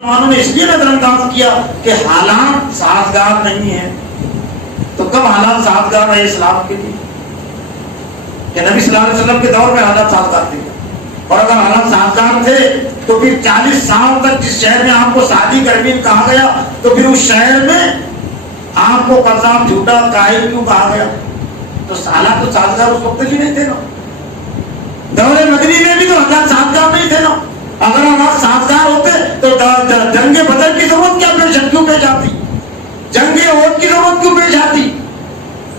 مسلمانوں نے اس لیے نظر انداز کیا کہ حالات سازگار نہیں ہیں. تو کب حالات سازگار رہے اسلام کے لیے؟ کہ نبی صلی اللہ علیہ وسلم کے دور میں حالات سازگار تھے. اور اگر حالات سازگار تھے تو پھر 40 سال تک جس شہر میں آپ کو سعدی کرمین کہا گیا تو پھر اس شہر میں آپ کو قذاب جھوٹا قائل کیوں کہا گیا؟ تو حالات تو سازگار اس وقت بھی نہیں تھے نا. دور مدنی میں بھی تو حالات سازگار نہیں تھے نا. اگر حالات سازگار ہوتے تو جنگ بدر کی ضرورت کیوں پیش آتی؟ جنگ احد کی ضرورت کیوں پیش آتی؟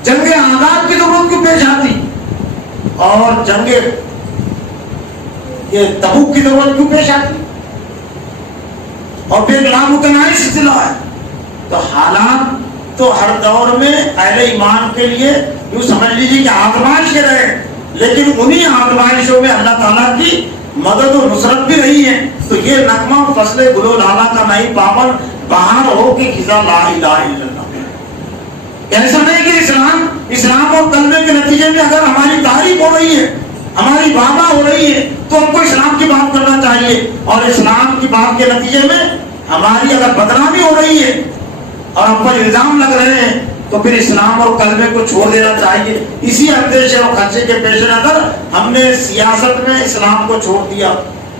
جنگ آزاد کی ضرورت کیوں پیش آتی؟ اور جنگ تبوک کی ضرورت کیوں پیش آتی؟ اور پھر لامتناہی سلسلہ ہے. تو حالات تو ہر دور میں اہل ایمان کے لیے یوں سمجھ لیجیے کہ آزمائش کے رہے, لیکن انہی آزمائشوں میں اللہ تعالیٰ کی مدد و نصرت بھی رہی ہے. تو یہ نغمہ فصل گل و لالا کا نہیں پاون بہار ہو کے خزاں لا الہ الا اللہ. ایسا نہیں کہ اسلام اور کلمے کے نتیجے میں اگر ہماری تعریف ہو رہی ہے, ہماری واہ ہو رہی ہے تو ہم کو اسلام کی بات کرنا چاہیے, اور اسلام کی بات کے نتیجے میں ہماری اگر بدنامی ہو رہی ہے اور ہم پر الزام لگ رہے ہیں تو پھر اسلام اور کلمے کو چھوڑ دینا چاہیے. اسی اندیشے اور خدشے کے پیش نظر ہم نے سیاست میں اسلام کو چھوڑ دیا,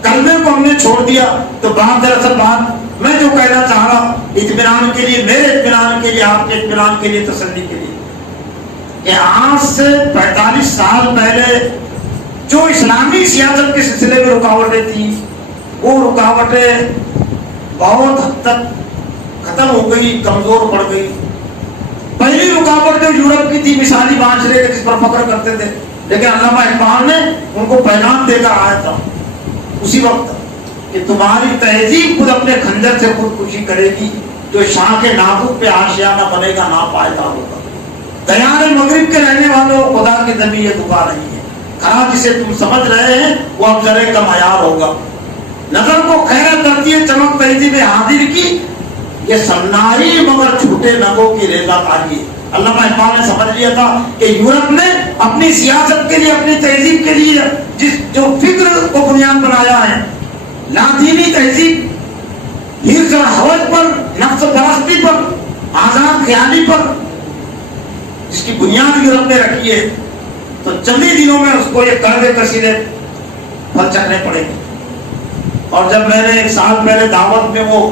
کلمے کو ہم نے چھوڑ دیا. تو بات دراصل بات میں جو کہنا چاہ رہا اطمینان کے لیے, میرے اطمینان کے لیے, آپ کے اطمینان کے لیے, تسلی کے لیے, کہ آج سے 45 سال پہلے جو اسلامی سیاست کے سلسلے میں رکاوٹیں تھیں وہ رکاوٹیں بہت حد تک ختم ہو گئی, کمزور پڑ گئی. پہلی رکاوٹ جو یورپ کی تھی مثالی معاشرے کے جس پر فخر کرتے تھے, لیکن علامہ اقبال نے ان کو پیغام دے کر آیا تھا اسی وقت کہ تمہاری تہذیب خود اپنے خنجر سے خودکشی کرے گی, جو شاہ کے ناقوس پہ آشیانہ بنے گا نا پائیدار ہوگا. دیار مغرب کے رہنے والوں خدا کی زمین یہ دکا رہی ہے, کھڑا جسے تم سمجھ رہے ہیں وہ اب ذرے کا معیار ہوگا. نظر کو خیرت کرتی ہے چمک تہذیب حاضر کی, یہ سنائی مگر چھوٹے نگوں کی ریزہ کاری ہے. علامہ اقبال نے سمجھ لیا تھا کہ یورپ نے اپنی سیاست کے لیے, اپنی تہذیب کے لیے جو فکر کو بنیاد بنایا ہے, لادینی تہذیب, حرص اور ہوس پر, نفس پرستی پر, آزاد خیالی پر, جس کی بنیاد یورپ نے رکھی ہے, تو چند ہی دنوں میں اس کو یہ قرض کثیرے پھل چکنے پڑے گی. اور جب میں نے 1 سال پہلے دعوت میں وہ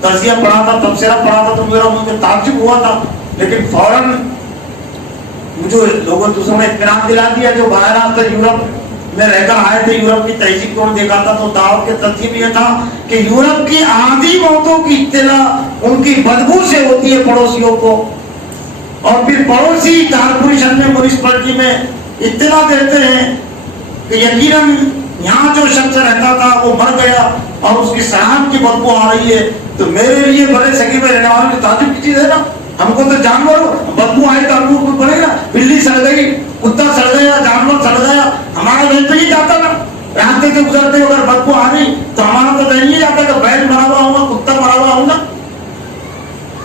تجزیہ پڑھا تھا, تبصرہ پڑھا تھا, تو مجھے تعجب ہوا تھا, لیکن فوراً مجھے لوگوں دوسروں نے اطمینان دلا دیا جو باہر آتے یورپ میں رہ کر آئے تھے, یورپ کی تہذیب کو دیکھا تھا. تو دعوت کے ترتیب یہ تھا کہ یورپ کی آدھی موتوں کی اطلاع ان کی بدبو سے ہوتی ہے پڑوسیوں کو, اور پھر پڑوسی کارپوریشن میں, میونسپلٹی میں اطلاع دیتے ہیں کہ یقیناً یہاں جو شخص رہتا تھا وہ مر گیا اور اس کی شراب کی بدبو آ رہی ہے. تو میرے لیے بڑے سگی میں رہنے والے کی تعجب کی چیز ہے نا, ہم کو تو جانور بدبو آئی تو ہم کو پڑے گا, بلی سڑ گئی, کتا سڑ گیا, جانور سڑ گیا, ہمارا دل پہ ہی جاتا نا. راستے سے گزرتے اگر بدبو آ رہی تو ہمارا تو دل نہیں جاتا کہ بیل مرا ہوا ہوگا, کتا مرا ہوا ہوگا.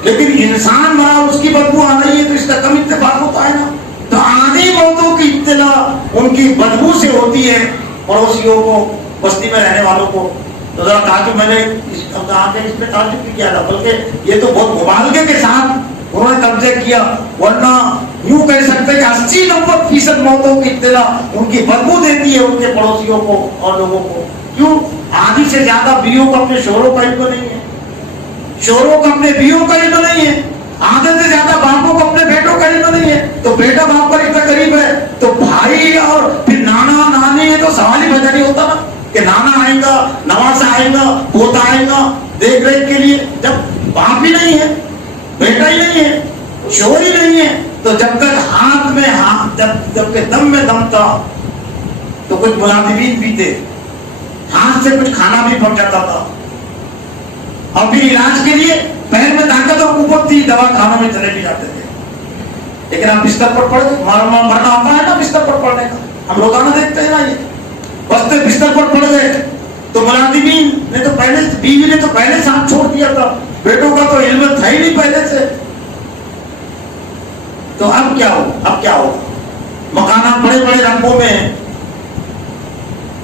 لیکن انسان مرا اس کی بدبو آ رہی ہے تو اس کا کم اتفاق ہوتا ہے نا. تو آدھی موتوں کی اطلاع ان کی بدبو سے ہوتی ہے پڑوسیوں کو, بستی میں رہنے والوں کو. تو ذرا تعجب میں نے اس پہ تعجب بھی کیا تھا, بلکہ یہ تو بہت مبالغے کے ساتھ انہوں نے قبضے کیا, ورنہ یوں کہہ سکتے کہ 80-90% موتوں کی اطلاع ان کی بدبو دیتی ہے ان کے پڑوسیوں کو اور لوگوں کو. کیوں؟ آدھی سے زیادہ بیویوں کو اپنے شوہروں کا علم نہیں ہے, شوہروں کو اپنے بیویوں کا علم نہیں ہے, آدھے سے زیادہ باپوں کو اپنے بیٹوں کا علم نہیں ہے. تو بیٹا باپ پر اتنا قریب ہے تو بھائی اور پھر نانا نانی ہے, تو سوال ہی پیدا نہیں ہوتا نا کہ نانا آئے گا, نواسا آئے گا, پوتا آئے گا دیکھ ریکھ کے لیے. جب باپ ہی نہیں ہے, بیٹا ہی نہیں ہے, شوہر ہی نہیں ہے, تو جب تک ہاتھ میں ہاتھ, جب کہ دم میں دم تھا تو کچھ ملازمین بھی تھے, ہاتھ سے کچھ کھانا بھی پڑ جاتا تھا, اور پھر علاج کے لیے پیر میں طاقت اور قوت تھی, دوا کھانوں میں چلے بھی جاتے تھے. لیکن آپ بستر پر پڑ مرنا آتا ہے نا بستر پر پڑنے کا, ہم روزانہ دیکھتے ہیں نا, یہ بس بستر پر پڑ گئے تو ملازمین نے تو پہلے, بیوی نے تو پہلے ساتھ چھوڑ دیا تھا, بیٹوں کا تو علم تھا ہی نہیں پہلے سے. تو اب کیا ہو, مکانات بڑے بڑے رنگوں میں,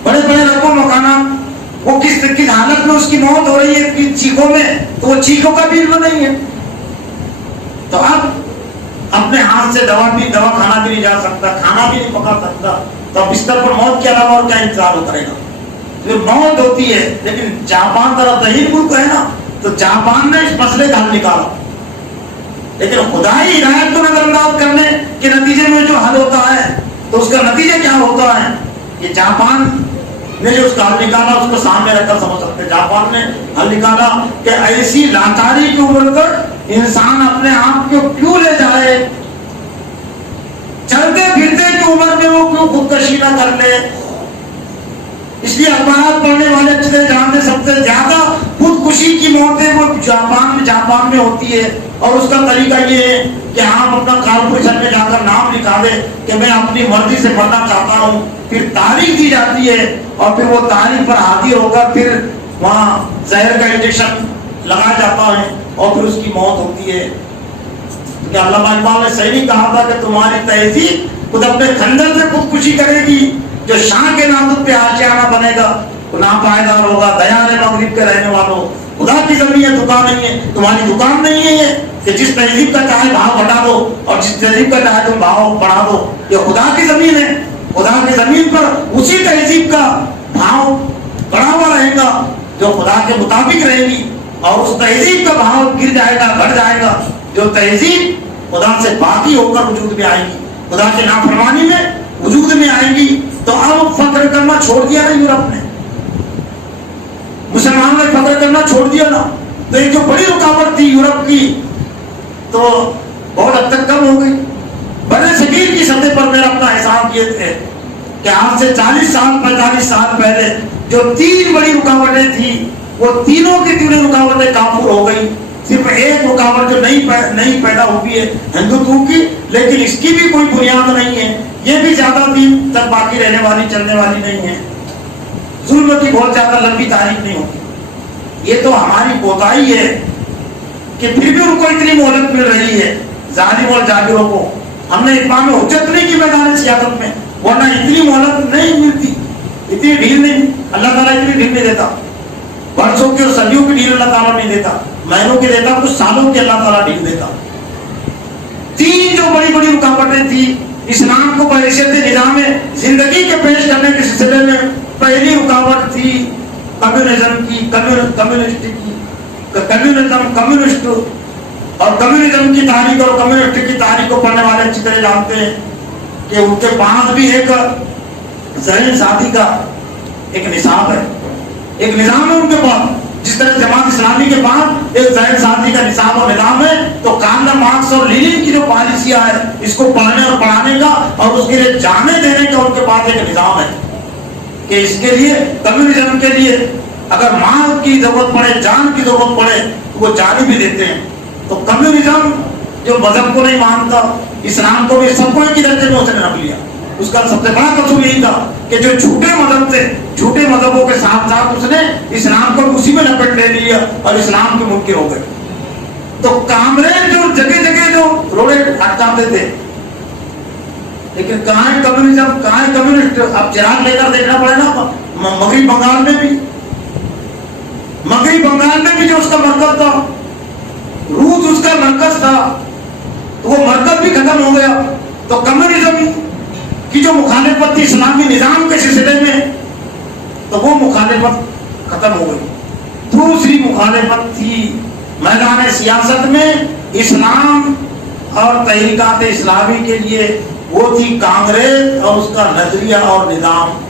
بڑے بڑے رنگوں مکانات, وہ کس حالت میں اس کی موت ہو رہی ہے چیخوں میں، تو وہ چیخوں کا بھی علم نہیں ہے. تو اب اپنے ہاتھ سے دوا کھانا بھی نہیں جا سکتا، کھانا بھی نہیں پکا سکتا، تو بستر پر موت کے علاوہ اور کیا انتظار کرے گا؟ پھر موت ہوتی ہے. لیکن جاپان طرف دہیل ملک ہے نا، تو جاپان نے اس مسئلے کا حل نکالا. لیکن خدائی ہدایت کو نظر انداز کرنے کے نتیجے میں جو حل ہوتا ہے، تو اس کا نتیجہ کیا ہوتا ہے؟ یہ جاپان نے جو اس کا حل نکالا اس کو سامنے رکھ کر سمجھ سکتے. جاپان نے حل نکالا کہ ایسی لاچاری کی عمر تک انسان اپنے آپ کو کیوں لے جائے، چلتے پھرتے کی عمر میں وہ کیوں خودکشی نہ کر لے. اس لیے اخبارات پڑھنے والے اچھے سے جانتے سب سے زیادہ خودکشی کی موتیں وہ جاپان میں ہوتی ہے. اور اس کا طریقہ یہ ہے کہ آپ اپنا کارپوریشن میں جا کر نام لکھا دے کہ میں اپنی مرضی سے مرنا چاہتا ہوں، پھر تاریخ دی جاتی ہے اور پھر وہ تاریخ پر حاضر ہو کر پھر وہاں زہر کا انجیکشن لگایا جاتا ہے اور پھر اس کی موت ہوتی ہے. کہ علامہ اقبال نے صحیح نہیں کہا تھا کہ تمہاری تہذیب خود اپنے خنجر سے خودکشی کرے گی، جو شاہ کے نامزد پہ آشیانہ بنے گا وہ ناپائیدار ہوگا. دیار مغرب کے رہنے والوں، خدا کی زمین ہے، دکان نہیں ہے. تمہاری دکان نہیں ہے یہ کہ جس تہذیب کا چاہے بھاؤ بڑھا دو اور جس تہذیب کا چاہے تم بھاؤ بڑھا دو. یہ خدا کی زمین ہے. خدا کی زمین پر اسی تہذیب کا بھاؤ بڑھا ہوا رہے گا جو خدا کے مطابق رہے گی، اور اس تہذیب کا بھاؤ گر جائے گا، گھٹ جائے گا جو تہذیب خدا سے باقی ہو کر وجود میں آئے گی، خدا کی نافرمانی میں وجود میں آئے گی. تو اب فخر کرنا چھوڑ دیا نا یورپ نے، مسلمانوں نے فخر کرنا چھوڑ دیا نا. تو ایک جو بڑی رکاوٹ تھی یورپ کی تو بہت حد تک کم ہو گئی. بڑے صغیر کی سطح پر میرا اپنا احسان کیے تھے کہ آج سے 40 سال 45 سال پہلے جو 3 بڑی رکاوٹیں تھیں وہ تینوں کی تینوں رکاوٹیں کافور ہو گئی. صرف ایک رکاوٹ جو نہیں پیدا ہوئی ہے ہندوتو کی، لیکن اس کی بھی کوئی بنیاد نہیں ہے. یہ بھی زیادہ دن تک باقی رہنے والی چلنے والی نہیں ہے. ظلم کی بہت زیادہ لمبی تاریخ نہیں ہوتی. یہ تو ہماری کوتاہی ہے کہ پھر بھی ان کو اتنی مہلت مل رہی ہے ظالم اور جابروں کو. ہم نے اتمام حجت نہیں کی میدان سیاست میں، ورنہ اتنی مہلت نہیں ملتی، اتنی ڈھیل نہیں. اللہ تعالیٰ اتنی ڈھیل نہیں دیتا، برسوں کی اور صدیوں کی ڈھیل اللہ تعالیٰ نہیں دیتا، مہینوں کی دیتا، کچھ سالوں کی اللہ تعالیٰ ڈھیل دیتا. 3 جو بڑی بڑی رکاوٹیں تھی اسلام کو بحیثیت نظام زندگی کے پیش کرنے کے سلسلے میں. پہلی رکاوٹ تھی کمیونزم کی، کمیونسٹ اور کمیونزم کی تاریخ اور کمیونسٹ کی تاریخ کو پڑھنے والے اچھی طرح جانتے ہیں کہ ان کے پاس بھی ایک ذہن ساتھی کا ایک نصاب ہے، ایک نظام ہے ان کے پاس. جس طرح جماعت اسلامی کے بعد ایک ذہن ساتھی کا نصاب اور نظام ہے، تو کارل مارکس اور لینن کی جو پالیسیاں ہے اس کو پڑھنے اور پڑھانے کا اور اس کے لیے جانے دینے کا ان کے پاس ایک نظام ہے کہ اس کے لیے کمیونزم کے لیے اگر مال کی ضرورت پڑے، جان کی ضرورت پڑے تو وہ جان بھی دیتے ہیں. تو کمیونزم جو مذہب کو نہیں مانتا، اسلام کو بھی سب کو ایک ہی درجے میں اس نے رکھ لیا. اس کا سب سے بڑا قصور یہی تھا کہ جو جھوٹے مذہب تھے، جھوٹے مذہبوں کے ساتھ ساتھ اس نے اسلام کو اسی میں لپٹ لے لیا اور اسلام کے منکر ہو گئے. تو کامرین جو جگہ جگہ جو روڑے اٹکاتے تھے، لیکن کہاں ہے کمیونزم، کہاں ہے کمیونسٹ؟ اب چراغ لے کر دیکھنا پڑے نا. مغربی بنگال میں بھی جو اس کا مرکز تھا، روس اس کا مرکز تھا، تو وہ مرکز بھی ختم ہو گیا. تو کمیونزم کی جو مخالفت تھی اسلامی نظام کے سلسلے میں، تو وہ مخالفت ختم ہو گئی. دوسری مخالفت تھی میدان سیاست میں اسلام اور تحریکات اسلامی کے لیے، وہ تھی کانگریس اور اس کا نظریہ اور نظام.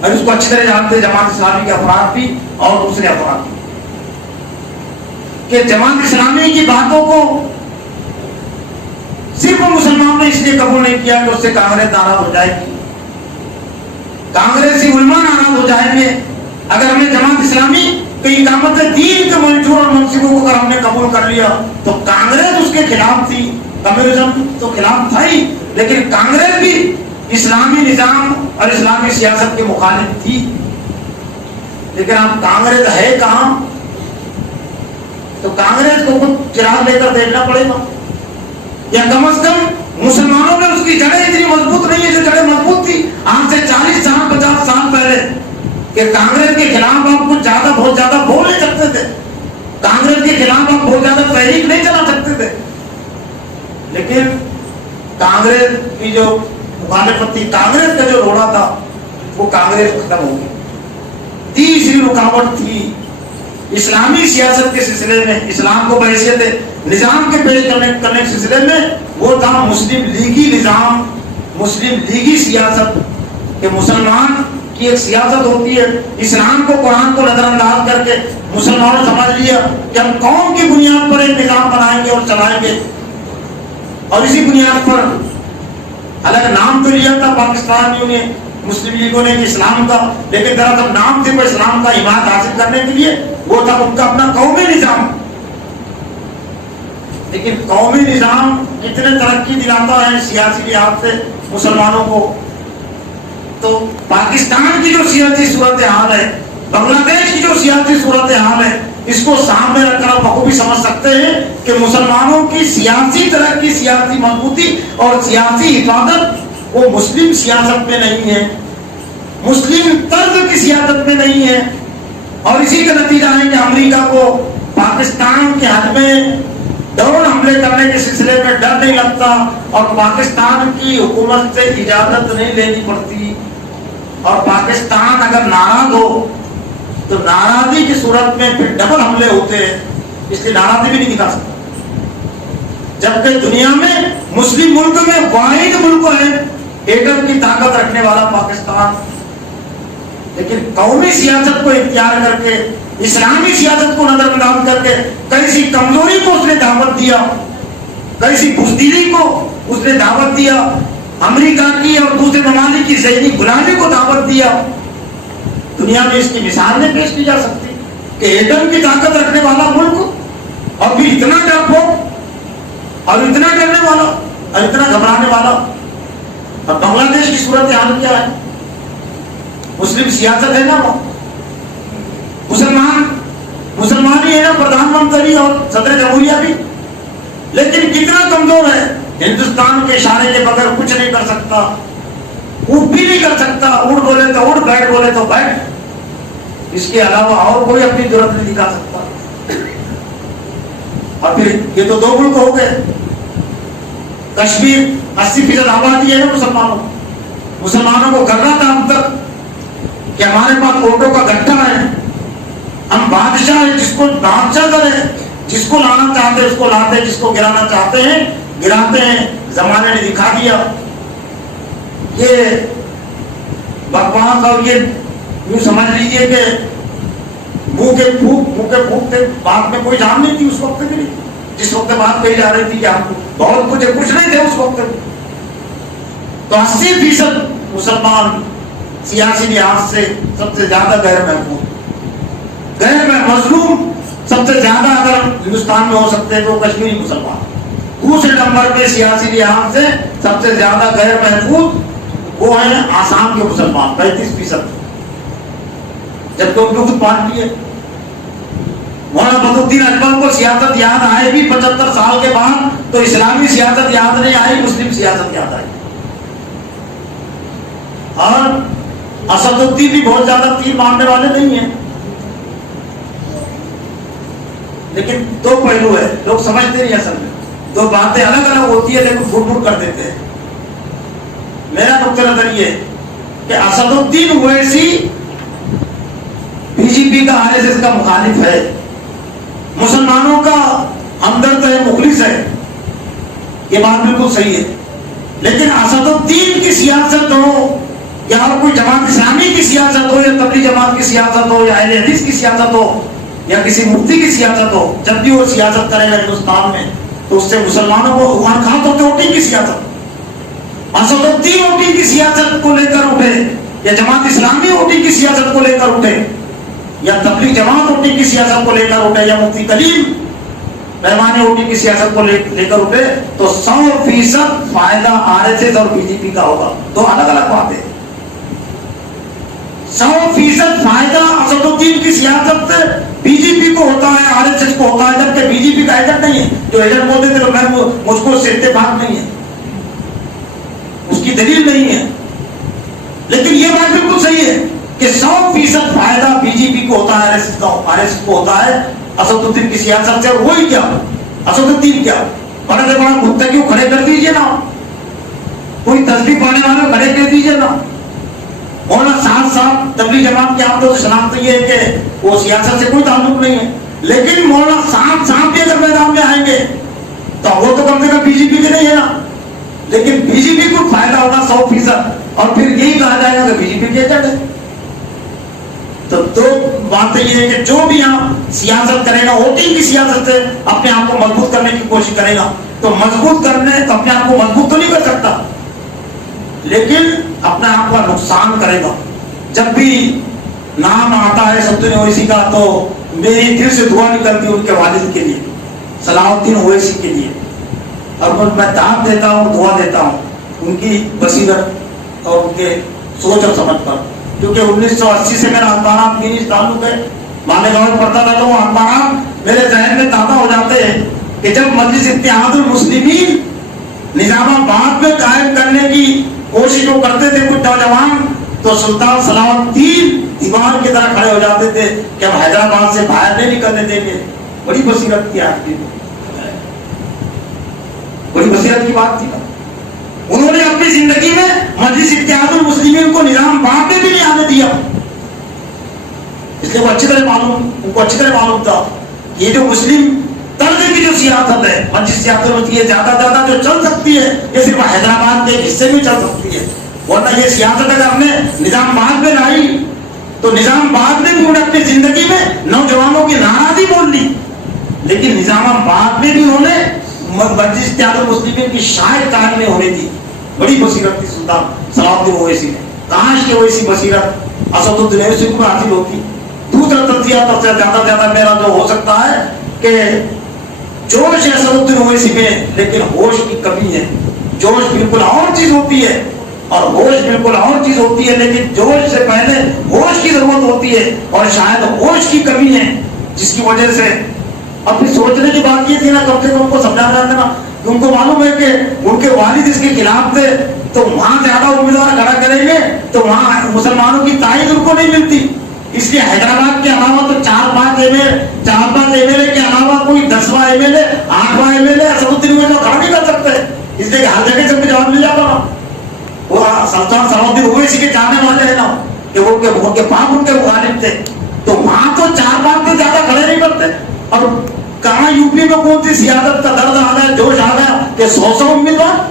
اور اس کو اچھی طرح جانتے جماعت اسلامی کے افراد بھی اور دوسرے افراد بھی کہ جماعت اسلامی کی باتوں کو صرف مسلمانوں نے اس لیے قبول نہیں کیا کہ اس سے کانگریس ناراض ہو جائے گی، کانگریسی علماء ناراض ہو جائیں گے. اگر ہم نے جماعت اسلامی کی اقامت دین کے منشور اور منصبوں کو اگر ہم نے قبول کر لیا تو کانگریس اس کے خلاف تھی. کمیونزم تو خلاف تھا ہی، لیکن کانگریس بھی اسلامی نظام اور اسلامی سیاست کے مخالف تھی. لیکن اب کانگریس ہے کہاں؟ تو کانگریس کو خود چراغ لے کر دیکھنا پڑے گا، یا کم از کم مسلمانوں میں اس کی جڑیں اتنی مضبوط نہیں ہے جو جڑیں مضبوط تھی آج سے 40 سال 50 سال پہلے. کہ کانگریس کے خلاف آپ کچھ زیادہ بہت زیادہ بول نہیں سکتے تھے، کانگریس کے خلاف آپ بہت زیادہ تحریک نہیں چلا سکتے تھے، لیکن کانگریس کی جو مخالفت تھی، کانگریس کا جو روڑا تھا، وہ کانگریس ختم ہو گئی۔ تیسری رکاوٹ تھی اسلامی سیاست کے سلسلے میں، اسلام کو بحیثیت نظام کے پیش کرنے کے سلسلے میں، وہ تھا مسلم لیگی نظام، مسلم لیگی سیاست، کہ مسلمان کی ایک سیاست ہوتی ہے، اسلام کو قرآن کو نظر انداز کر کے مسلمانوں نے سمجھ لیا کہ ہم قوم کی بنیاد پر ایک نظام بنائیں گے اور چلائیں گے، اور اسی بنیاد پر الگ نام تو لیا تھا پاکستان یونین مسلم لیگوں نے اسلام کا، لیکن دراصل نام تھے وہ اسلام کا حمایت حاصل کرنے کے لیے، وہ تھا ان کا اپنا قومی نظام۔ لیکن قومی نظام کتنے ترقی دلاتا ہے سیاسی لحاظ سے مسلمانوں کو، تو پاکستان کی جو سیاسی صورتحال ہے، بنگلہ دیش کی جو سیاسی صورتحال ہے، اس کو سامنے رکھ کر آپ بخوبی سمجھ سکتے ہیں کہ مسلمانوں کی سیاسی ترقی، سیاسی مضبوطی اور سیاسی حفاظت وہ مسلم سیاست میں نہیں ہے، مسلم طرز کی سیاست میں نہیں ہے، اور اسی کا نتیجہ ہے کہ امریکہ کو پاکستان کے حد میں ڈرون حملے کرنے کے سلسلے میں ڈر نہیں لگتا، اور پاکستان کی حکومت سے اجازت نہیں لینی پڑتی، اور پاکستان اگر ناراض ہو تو ناراضی کی صورت میں پھر ڈبل حملے ہوتے ہیں، اس لیے ناراضی بھی نہیں دکھا سکتا۔ جبکہ دنیا میں مسلم ملک میں واحد ملک ہے ایٹم کی طاقت رکھنے والا پاکستان، لیکن قومی سیاست کو اختیار کر کے، اسلامی سیاست کو نظر انداز کر کے، کیسی کمزوری کو اس نے دعوت دیا، کیسی بزدلی کو اس نے دعوت دیا، امریکہ کی اور دوسرے ممالک کی ذہنی غلامی کو دعوت دیا۔ دنیا میں اس کی مثال نہیں پیش کی جا سکتی کہ ایٹم کی طاقت رکھنے والا ملک اور بھی اتنا ڈرپوک اور اتنا ڈرنے والا اور اتنا گھبرانے والا۔ اور بنگلہ دیش کی صورتحال کیا ہے؟ مسلم سیاست ہے نا، وہ مسلمان ہی ہے نا، پردھان منتری اور صدر جمہوریہ بھی، لیکن کتنا کمزور ہے، ہندوستان کے اشارے کے بغیر کچھ نہیں کر سکتا، اٹھ بھی نہیں کر سکتا، اڑ بولے تو اڑ، بیٹھ بولے تو بیٹھ، اس کے علاوہ اور کوئی اپنی ضرورت نہیں دکھا سکتا۔ اور پھر یہ تو دو ملک ہو گئے، کشمیر 80% آبادی ہے نا مسلمانوں کو کر رہا تھا اب تک کہ ہمارے پاس ووٹوں کا گٹھا ہے، ہم بادشاہ ہیں، جس کو بادشاہ کریں، جس کو لانا چاہتے ہیں اس کو لاتے ہیں، جس کو گرانا چاہتے ہیں گراتے ہیں۔ زمانے نے دکھا دیا یہ بکواس، اور یہ یوں سمجھ لیجیے کہ منہ کے پھوک تھے، بات میں کوئی جان نہیں تھی اس وقت بھی نہیں، جس وقت بات کہی جا رہی تھی کہ ہم بہت کچھ نہیں تھے اس وقت۔ تو 80% مسلمان سیاسی لحاظ سے سب سے زیادہ غیر محفوظ، غیر مظلوم سب سے زیادہ اگر ہندوستان میں ہو سکتے ہیں تو کشمیری مسلمان، دوسرے نمبر پہ سیاسی لحاظ سے سب سے زیادہ غیر محفوظ وہ ہیں آسام کے مسلمان 35%، جبکہ ان کو خود پارٹی ہے۔ مولانا بدر الدین اجمل کو سیاست یاد آئے بھی 75 سال کے بعد، تو اسلامی سیاست یاد نہیں آئی، مسلم سیاست یاد آئی۔ اور اسد الدین بھی بہت زیادہ تیر مارنے والے نہیں ہیں، لیکن دو پہلو ہے، لوگ سمجھتے نہیں اصل میں، دو باتیں الگ الگ ہوتی ہے لیکن گھٹ گھٹ کر دیتے ہیں۔ میرا نقطہ نظر یہ کہ اسد الدین اویسی بی جے پی کا RSS کا مخالف ہے، مسلمانوں کا ہمدرد ہے، مخلص ہے، یہ بات بالکل صحیح ہے، لیکن اسد الدین کی سیاست ہو یا کوئی جماعت اسلامی کی سیاست ہو یا تبلیغ جماعت کی سیاست ہو یا اہل حدیث کی سیاست ہو یا کسی مفتی کی سیاست ہو، جب بھی وہ سیاست کرے گا ہندوستان میں تو اس سے مسلمانوں کو عمر خان تو ووٹنگ کی سیاست، اسد الدین ووٹنگ کی سیاست کو لے کر اٹھے یا جماعت اسلامی ووٹنگ کی سیاست کو لے کر اٹھے یا تبلیغ جماعت ووٹنگ کی سیاست کو لے کر اٹھے یا مفتی کلیم رحمانی ووٹنگ کی سیاست کو لے کر اٹھے، تو 100% فائدہ RSS اور BJP کا ہوگا۔ دو الگ الگ باتیں، 100% فائدہ اسد الدین کی سیاست سے BJP کو ہوتا ہے، RSS کو ہوتا ہے، جبکہ BJP کا ایجنٹ نہیں ہے، جو ایجنٹ بولتے تھے تو میں مجھ کو اس سے اتفاق نہیں ہے، اس کی دلیل نہیں ہے، لیکن یہ بات بالکل صحیح ہے کہ 100% فائدہ بی جے پی کو ہوتا ہے, RSS کو ہوتا ہے اسد الدین کی سیاست سے. اور وہی کیا اسد الدین کیا بڑے سے بڑا متقی کھڑے کر دیجیے نا, کوئی تسبیح پانے والے کھڑے کر دیجیے نا. مولانا ساتھ ساتھ تبلیغ جماعت کے آپ تو سلام تو یہ ہے کہ وہ سیاست سے کوئی تعلق نہیں ہے, لیکن مولانا ساتھ بھی اگر میدان میں آئیں گے تو وہ تو کم سے کم بی جے پی کے نہیں ہے نا, لیکن بی جے پی کو فائدہ ہوگا 100%, اور پھر یہی کہا جائے گا کہ بی جے پی کے ایجنٹ ہے. تو دو باتیں یہ ہے کہ جو بھی یہاں سیاست کرے گا ووٹنگ کی سیاست سے اپنے آپ کو مضبوط کرنے کی کوشش کرے گا, تو مضبوط کرنے تو اپنے آپ کو مضبوط تو نہیں کر سکتا, لیکن اپنے آپ کا نقصان کرے گا. جب بھی نام آتا ہے عبدالدین اویسی کا تو میری دل سے دعا نکلتی ان کے والد کے لیے, صلاح الدین اویسی کے لیے, اور میں دعوت دیتا ہوں, دعا دیتا ہوں ان کی بصیرت اور ان کے سوچ اور سمجھ پر, کیونکہ 1980 سے میرا اخبارات کی تعلق ہے. مالیگاؤں میں پڑھتا تھا تو وہ اخبارات میرے ذہن میں تازہ ہو جاتے ہیں کہ جب مجلس اتحاد المسلمین نظام آباد میں قائم کرنے کی کوشش وہ کرتے تھے کچھ نوجوان, تو سلطان صلاح الدین دیوار کی طرح کھڑے ہو جاتے تھے کہ ہم حیدرآباد سے باہر نہیں نکلنے دیں گے. بڑی بصیرت کی آپ کی, بڑی بصیرت کی بات تھی. انہوں نے اپنی زندگی میں مجلس اتحاد المسلمین کو نظام باغ میں بھی نہیں آنے دیا, اس لیے وہ اچھی طرح معلوم, ان کو اچھی طرح معلوم تھا کہ یہ جو مسلم طرز کی جو سیاست ہے مجلس اتحاد المسلمین زیادہ جو چل سکتی ہے یہ صرف حیدرآباد کے حصے میں چل سکتی ہے, ورنہ یہ سیاست اگر ہم نے نظام باغ میں لائی تو نظام باغ نے بھی انہیں اپنی زندگی میں نوجوانوں کی ناراضی بول لی, لیکن نظام باغ میں بھی انہوں نے مجلس اتحاد المسلمین کی شاید کار میں ہونے دی. بڑی بصیرت تھی سلطان صلاح الدین اویسی میں, کاش کہ ویسی بصیرت اسد الدین اویسی کو حاصل ہوتی. دوسرا تجزیہ تو زیادہ میرا جو ہو سکتا ہے کہ جوش ہے اسد الدین اویسی میں, لیکن ہوش کی کمی ہے. جوش بالکل اور چیز ہوتی ہے اور ہوش بالکل اور چیز ہوتی ہے, لیکن جوش سے پہلے ہوش کی ضرورت ہوتی ہے, اور شاید ہوش کی کمی ہے جس کی وجہ سے اپنی سوچنے کی بات یہ تھی نا, کم سے کم کو سمجھانا تھا نا, ان کو معلوم ہے کہ ان کے والد اس کے خلاف تھے, تو وہاں زیادہ امیدوار کھڑا کریں گے تو وہاں مسلمانوں کی تائید ان کو نہیں ملتی. اس لیے حیدرآباد کے علاوہ تو 4-5 ایم ایل اے کے علاوہ کوئی 10واں ایم ایل اے 8واں ایم ایل اے اسد الدین اویسی کو کھڑا نہیں کر سکتے, اس لیے کہ ہر جگہ سے جواب مل جاتا نا. وہ سلطان صلاح الدین اویسی کے چاہنے والے ہیں نا کہ وہ ان کے باپ ان کے مخالف تھے, تو وہاں تو 4-5 سے زیادہ کھڑے نہیں کرتے. اور کہاں یو پی میں کون سی سیاست کا درد آ گیا, جوش آ گیا کہ 100 امیدوار,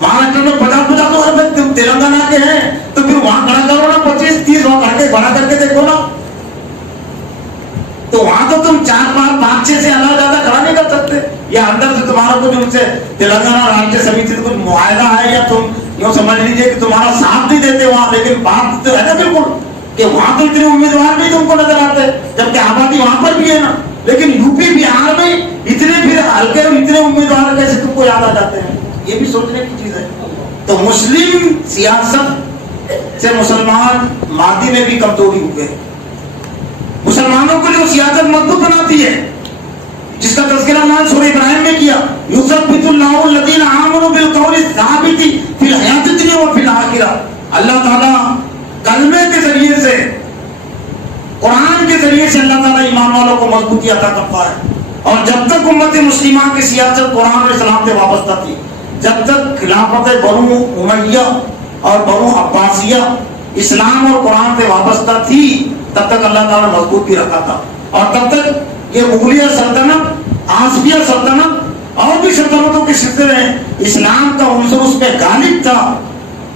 مہاراشٹر میں 50-50 تلنگانہ کے ہیں تو پھر وہاں کھڑا کرو نا 25-30 وہاں کر کے بڑا کر کے دیکھو نا, تو وہاں تو تم 4-5-6 سے علاوہ زیادہ کھڑا نہیں کر سکتے. یا اندر سے تمہارا کچھ ان سے تلنگانہ راشٹریہ سمیتی سے کچھ معاہدہ ہے, یا تم یوں سمجھ لیجیے کہ تمہارا ساتھ نہیں دیتے وہاں, لیکن بات تو ہے نا بالکل کہ وہاں تو اتنے امیدوار نہیں تم کو نظر آتے, جبکہ آبادی وہاں پر بھی ہے نا. لیکن یو پی بہار میں اتنے پھر ہلکے اور اتنے امیدوار کیسے تم کو یاد آ جاتے ہیں, یہ بھی سوچنے کی چیز ہے. تو مسلم سیاست سے مسلمان مادی میں بھی کمزوری ہو گئے. مسلمانوں کو جو سیاست مضبوط بناتی ہے, جس کا تذکرہ اللہ نے سورہ ابراہیم میں کیا, یثبت اللہ الذین آمنوا بالقول الثابت فی الحیاۃ الدنیا و فی الآخرہ, اللہ تعالیٰ کلمے کے ذریعے سے, قرآن کے ذریعے سے اللہ تعالیٰ ایمان والوں کو مضبوطی عطا کرتا ہے. اور جب تک امت مسلمہ کی سیاست قرآن اور اسلام سے وابستہ تھی, جب تک خلافت بنو امیہ اور بنو عباسیہ اسلام اور قرآن سے وابستہ تھی, تب تک اللہ تعالیٰ مضبوط بھی رکھا تھا. اور تب تک یہ مغلیہ سلطنت, آصفیہ سلطنت اور بھی سلطنتوں کے سلسلے اسلام کا عنصر اس میں غالب تھا,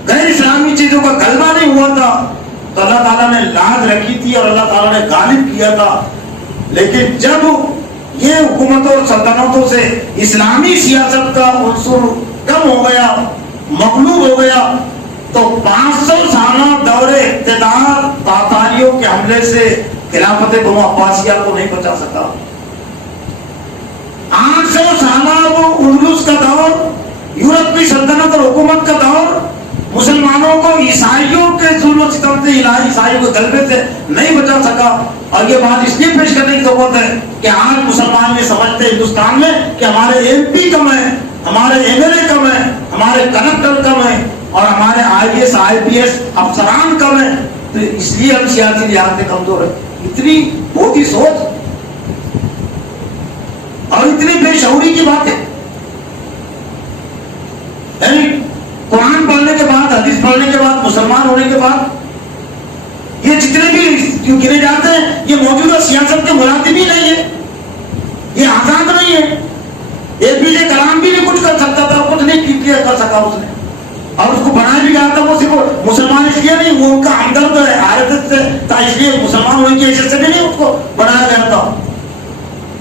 غیر اسلامی چیزوں کا غلبہ نہیں ہوا تھا, تو اللہ تعالیٰ نے لاز رکھی تھی اور اللہ تعالیٰ نے غالب کیا تھا. لیکن جب یہ حکومتوں اور سلطنتوں سے اسلامی سیاست کا عنصر کم ہو گیا, مغلوب ہو گیا, تو 500 سالہ دور اقتدار تاتاریوں کے حملے سے خلافت بنو عباسیہ کو نہیں بچا سکا. 800 سالہ وہ اندلس کا دور, یورپ کی سلطنت اور حکومت کا دور, مسلمانوں کو عیسائیوں کے ظلم و ستم سے, عیسائیوں کے غلبے سے نہیں بچا سکا. اور یہ بات اس لیے پیش کرنے کی ضرورت ہے کہ آج مسلمان یہ سمجھتے ہیں ہندوستان میں کہ ہمارے ایم پی کم ہیں, ہمارے ایم ایل اے کم ہیں, ہمارے کلکٹر کم ہیں, اور ہمارے IAS IPS افسران کم ہیں، تو اس لیے ہم سیاسی لحاظ سے کمزور ہیں. اتنی بہت سوچ اور اتنی بے شعوری کی باتیں. یعنی قرآن پڑھنے کے بعد، حدیث پڑھنے کے بعد، مسلمان ہونے کے بعد یہ جتنے بھی کیوں گنے جاتے ہیں یہ موجودہ سیاست کے مراقب ہی نہیں ہے، یہ آزاد نہیں ہے. APJ کلام بھی نہیں کچھ کر سکتا تھا، کچھ نہیں کر سکا اس نے، اور اس کو بنایا بھی گیا تھا. وہ صرف مسلمان اس لیے نہیں، وہ ان کا ہمدرد ہے، عارضت سے تھا، اس لیے مسلمان ہونے کی حیثیت سے بھی نہیں اس کو بنایا گیا تھا،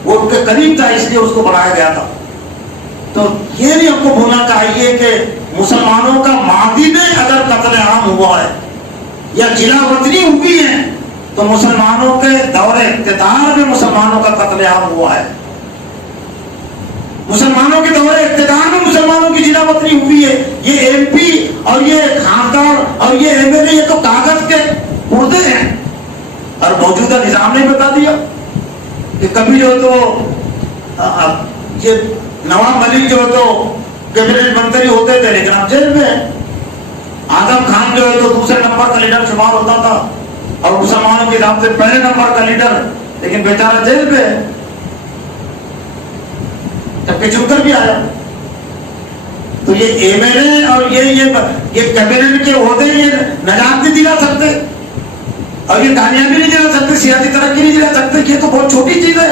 وہ ان کے قریب تھا اس لیے اس کو بنایا گیا تھا. تو یہ نہیں ہم کو بھولنا چاہیے کہ مسلمانوں کا ماضی میں اگر قتل عام ہوا ہے یا جلا وطنی ہوئی ہے تو مسلمانوں کے دور اقتدار میں مسلمانوں کا قتل عام ہوا ہے. مسلمانوں کے دور اقتدار میں مسلمانوں کی جلا وطنی ہوئی ہے. یہ MP اور یہ خاندان اور یہ MLA یہ تو کاغذ کے پردے ہیں، اور موجودہ نظام نے بتا دیا کہ کبھی جو تو یہ نواب ملک جو تو کیبنٹ منتری ہوتے تھے لیکن اب جیل میں. اعظم خان جو ہے تو دوسرے نمبر کا لیڈر شمار ہوتا تھا اور مسلمانوں کے حساب سے پہلے نمبر کا لیڈر، لیکن بیچارہ جیل پہ ہے. جب کہ چن کر بھی آیا. تو یہ MLA اور یہ کیبنٹ کے عہدے یہ نجات نہیں دلا سکتے اور یہ کامیابی نہیں دلا سکتے، سیاسی ترقی نہیں دلا سکتے. یہ تو بہت چھوٹی چیز ہے.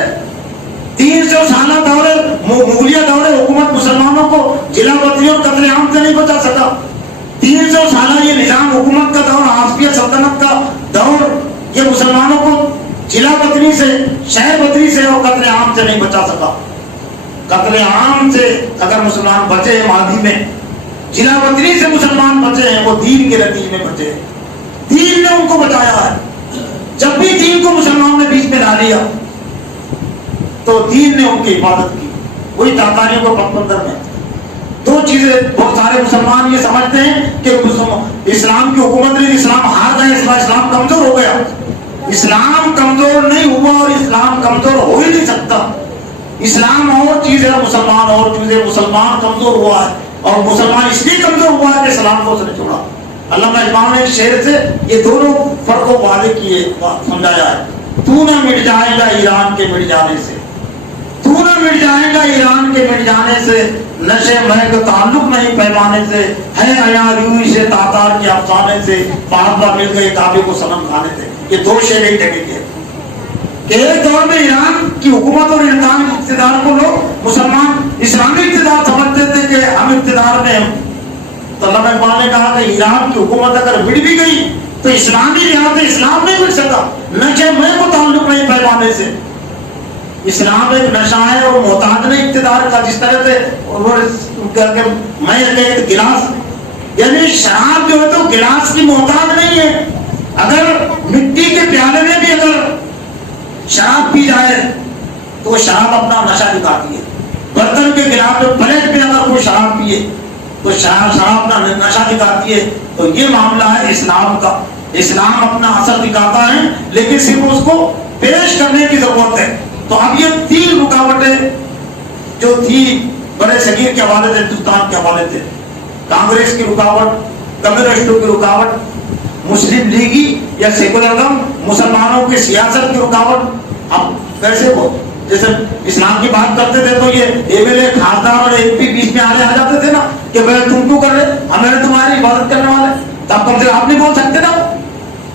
300 سالہ دور مغلیہ دور حکومت مسلمانوں کو جلا وطنی اور قتل عام سے نہیں بچا سکا. 300 سالہ یہ نظام حکومت کا دور، عاصفیہ سلطنت کا دور، یہ مسلمانوں کو جلا وطنی سے، شہر وطنی سے اور قتل عام سے نہیں بچا سکا. قتل عام سے اگر مسلمان بچے ہیں ماضی میں، جلا وطنی سے مسلمان بچے ہیں، وہ دین کے نتیجے میں بچے ہیں. دین نے ان کو بچایا ہے. جب بھی دین کو مسلمانوں نے بیچ میں لا لیا تو دین نے ان کی حفاظت کی. وہی تاتاریوں کو پتمندر میں دو چیزیں بہت سارے مسلمان یہ سمجھتے ہیں کہ اسلام کی حکومت نے، اسلام ہار گئے، اسلام کمزور ہو گیا. اسلام کمزور نہیں ہوا اور اسلام کمزور ہو ہی نہیں سکتا. اسلام اور چیز ہے، مسلمان اور چیز ہے. مسلمان کمزور ہوا ہے اور مسلمان اس لیے کمزور ہوا ہے کہ اسلام کو اس نے چھوڑا. علامہ اقبال نے ایک شعر سے یہ دونوں فرقوں واضح کیے، سمجھایا ہے. تو نہ مٹ جائے گا ایران کے مٹ جانے سے، تو نہ مٹ جائے گا ایران کے مٹ جانے سے، نشے میں کا تعلق نہیں پیمانے سے، ہے عیاں روئی سے تاتار کے افسانے سے، فاطمہ مل گئے کعبے کو صنم کھانے سے. یہ دو شعر ایک جگہ کے کہ ایک دور میں ایران کی حکومت اور انسان اقتدار کو لوگ مسلمان اسلامی اقتدار سمجھتے تھے کہ ہم اقتدار میں ہیں. تو علامہ اقبال نے کہا کہ ایران کی حکومت اگر بڑھ بھی گئی تو اسلامی لحاظ سے اسلام نہیں بڑھ سکا. نشے میں کو تعلق نہیں پیمانے سے. اسلام ایک نشہ ہے اور محتاج نہیں اقتدار کا. جس طرح سے میں ایک گلاس، یعنی شراب جو ہے تو گلاس کی محتاج نہیں ہے. اگر مٹی کے پیالے میں بھی اگر شراب پی جائے تو وہ شراب اپنا نشہ دکھاتی ہے. برتن کے گلاس میں، پلیٹ میں اگر کوئی شراب پیے تو شراب اپنا نشہ دکھاتی ہے. تو یہ معاملہ ہے اسلام کا. اسلام اپنا اثر دکھاتا ہے لیکن صرف اس کو پیش کرنے کی ضرورت ہے. تو اب یہ 3 رکاوٹیں جو تھی بڑے صغیر کے حوالے سے، ہندوستان کے حوالے سے، کانگریس کی رکاوٹ، کمیونسٹوں کی رکاوٹ، مسلم لیگی یا سیکولرزم، مسلمانوں کی سیاست کی رکاوٹ. اب کیسے وہ جیسے اسلام کی بات کرتے تھے تو یہ MLA خاندان اور MP بیچ میں آ جاتے تھے نا کہ بھائی تم کیوں کر رہے، ہمیں تمہاری عبادت کرنے والے. تو آپ کم سے آپ نہیں بول سکتے نا،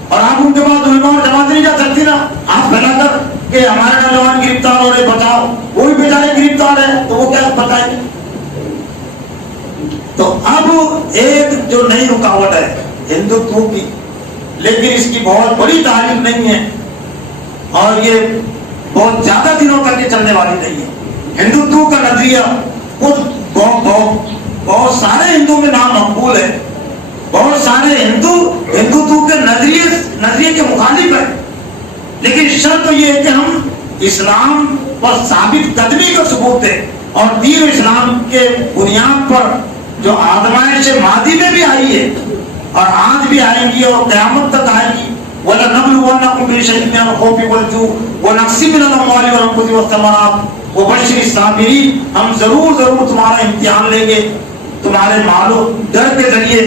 اور آپ ان کے بعد علماء اور جماعت نہیں جا سکتی نا ہاتھ پھیلا کر کہ ہمارے نوجوان گرفتار ہو رہے، بچاؤ. وہ بھی بیچارے گرفتار ہے تو وہ کیا بتائیں گے. تو اب ایک جو نئی رکاوٹ ہے ہندوتو کی، لیکن اس کی بہت بڑی تعریف نہیں ہے اور یہ بہت زیادہ دنوں تک یہ چلنے والی نہیں ہے. ہندوتو کا نظریہ بہت سارے ہندو میں نام مقبول ہے، بہت سارے ہندوتو کے نظریے کے مخالف ہے. لیکن شرط یہ ہے کہ ہم اسلام پر ثابت قدمی کا ثبوت ہے اور دین و اسلام کے بنیاد پر جو آزمائش ماضی میں بھی آئی ہے اور آج بھی آئیں گی اور قیامت تک آئے گی. وَلَنَبْلُوَنَّكُمْ بِشَيْءٍ مِّنَ الْخَوْفِ وَالْجُوعِ وَنَقْصٍ مِّنَ الْأَمْوَالِ وَالْأَنفُسِ وَالثَّمَرَاتِ وَبَشِّرِ الصَّابِرِينَ. ہم ضرور تمہارا امتحان لیں گے، تمہارے مال و در کے ذریعے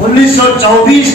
1924,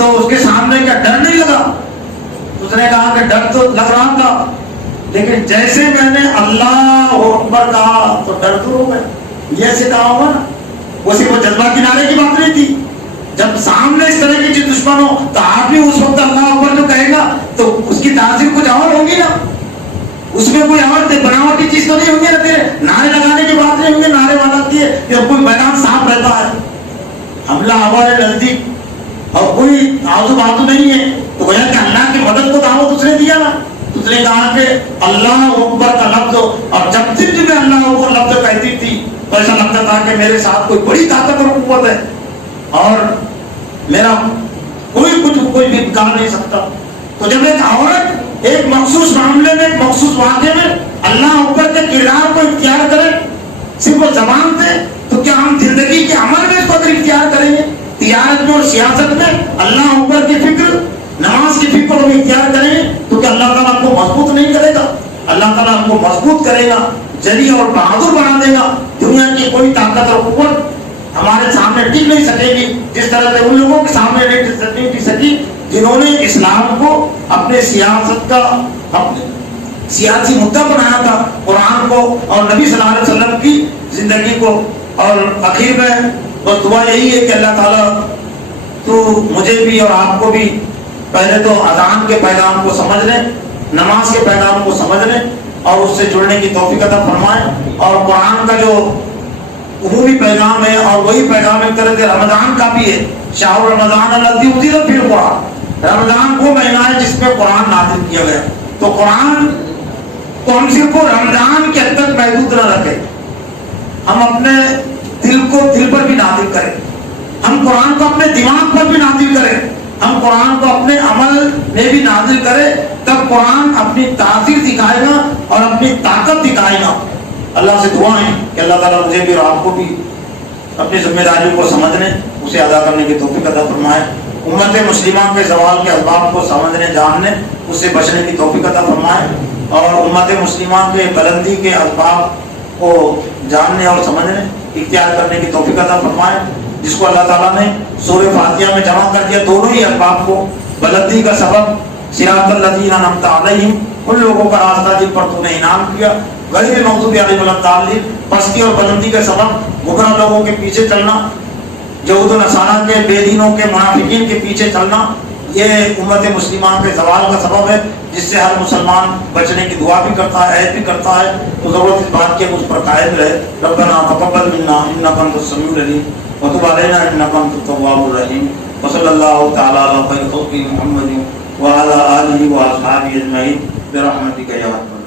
تو اس کے سامنے کیا ڈر نہیں لگا؟ اس نے کہا کہ ڈر تو لگ رہا تھا، لیکن جیسے میں نے اللہ اکبر کہا تو ڈر دور ہو گیا. یہ ایسے کہا ہوگا نا، وہ صرف جذبہ کنارے کی بات نہیں تھی. جب سامنے اس طرح کی چیز دشمن ہو تو آپ بھی اس وقت اللہ اکبر جو کہے گا تو اس کی تاثیر کچھ اور ہوگی نا، اس میں کوئی اور بناوٹی چیز تو نہیں ہوگی نا. تیرے نعرے لگانے کی بات نہیں ہوگی، نعرے والا کی ہے کہ کوئی میدان صاف رہتا ہے، حملہ ہمارے نزدیک اور کوئی آزو بازو نہیں ہے، تو گویا کہ اللہ کی مدد کو دعوت اس نے دیا نا. اس نے کہا کہ اللہ اکبر کا لفظ، اور جب صرف میں اللہ اکبر لفظ کہتی تھی تو ایسا لگتا تھا کہ میرے ساتھ کوئی بڑی طاقت اور قوت ہے اور میرا کوئی بھی بگاڑ نہیں سکتا. تو جب ایک عورت ایک مخصوص معاملے میں، ایک مخصوص واقعے میں اللہ اکبر کے کردار کو اختیار کرے صرف وہ زبان سے، تو کیا ہم زندگی کے عمل میں اس کو اگر اختیار کریں گے، تجارت میں اور سیاست میں اللہ اکبر کی فکر، نماز کی فکر کو اختیار کریں گے تو کیا اللہ تعالیٰ ہم کو مضبوط نہیں کرے گا؟ اللہ تعالیٰ ہم کو مضبوط کرے گا، جلی اور بہادر بنا دے گا. دنیا کی کوئی طاقت اور قوت ہمارے سامنے ٹک نہیں سکے گی، جس طرح سے ان لوگوں کے سامنے نہیں ٹک سکی جنہوں نے اسلام کو اپنے سیاست کا، اپنے سیاسی مدعا بنایا تھا، قرآن کو اور نبی صلی اللہ علیہ وسلم کی زندگی کو. اور اخیر میں بس دعا یہی ہے کہ اللہ تعالیٰ تو مجھے بھی اور آپ کو بھی پہلے تو اذان کے پیغام کو سمجھنے، نماز کے پیغام کو سمجھنے اور اس سے جڑنے کی توفیق عطا فرمائے. اور قرآن کا جو عمومی پیغام ہے اور وہی پیغام ہے کہ رمضان کا بھی ہے، شہر رمضان الذی انزل فیہ القرآن، رمضان وہ مہینہ ہے جس میں قرآن نازل کیا گیا. تو قرآن کو ہم صرف رمضان کے حد تک محدود نہ رکھیں، ہم اپنے دل کو دل پر بھی نازل کریں، ہم قرآن کو اپنے دماغ پر بھی نازل کریں، ہم قرآن کو اپنے عمل میں بھی نازل کریں، تب قرآن اپنی تاثیر دکھائے گا اور اپنی طاقت دکھائے گا. اللہ سے دعا ہے کہ اللہ تعالیٰ مجھے بھی اور آپ کو بھی اپنی ذمہ داریوں کو سمجھنے، اسے ادا کرنے کی توفیق عطا فرمائے. امت مسلمہ کے زوال کے اسباب کو سمجھنے، جاننے، اس سے بچنے کی توفیق عطا فرمائے، اور امت مسلمہ کے بلندی کے اسباب کو جاننے اور سمجھنے، اختیار کرنے کی توفیق عطا فرمائے. جس کو اللہ تعالیٰ نے سورہ فاتحہ میں جمع کر دیا، دونوں ہی اسباب کو، بلندی کا سبب صراط الذین انعمت علیہم، ان لوگوں کا راستہ جن پر تو نے انعام کیا، غیر المغضوب علیہم ولا الضالین، پستی اور بلندی کا سبب گمراہ لوگوں کے پیچھے چلنا، یہود و نصارہ کے، بے دینوں کے، منافقین کے پیچھے چلنا، یہ امت مسلمہ کے زوال کا سبب ہے، جس سے ہر مسلمان بچنے کی دعا بھی کرتا ہے، عہد بھی کرتا ہے. تو ضرورت اس بات کی اس پر قائم رہے. ربنا تقبل منا انک انت السمیع العلیم وتب علینا انک انت التواب الرحیم. وصلی اللہ تعالی علی خیر خلق محمد وعلی آلہ واصحابہ اجمعین برحمتک یا ارحم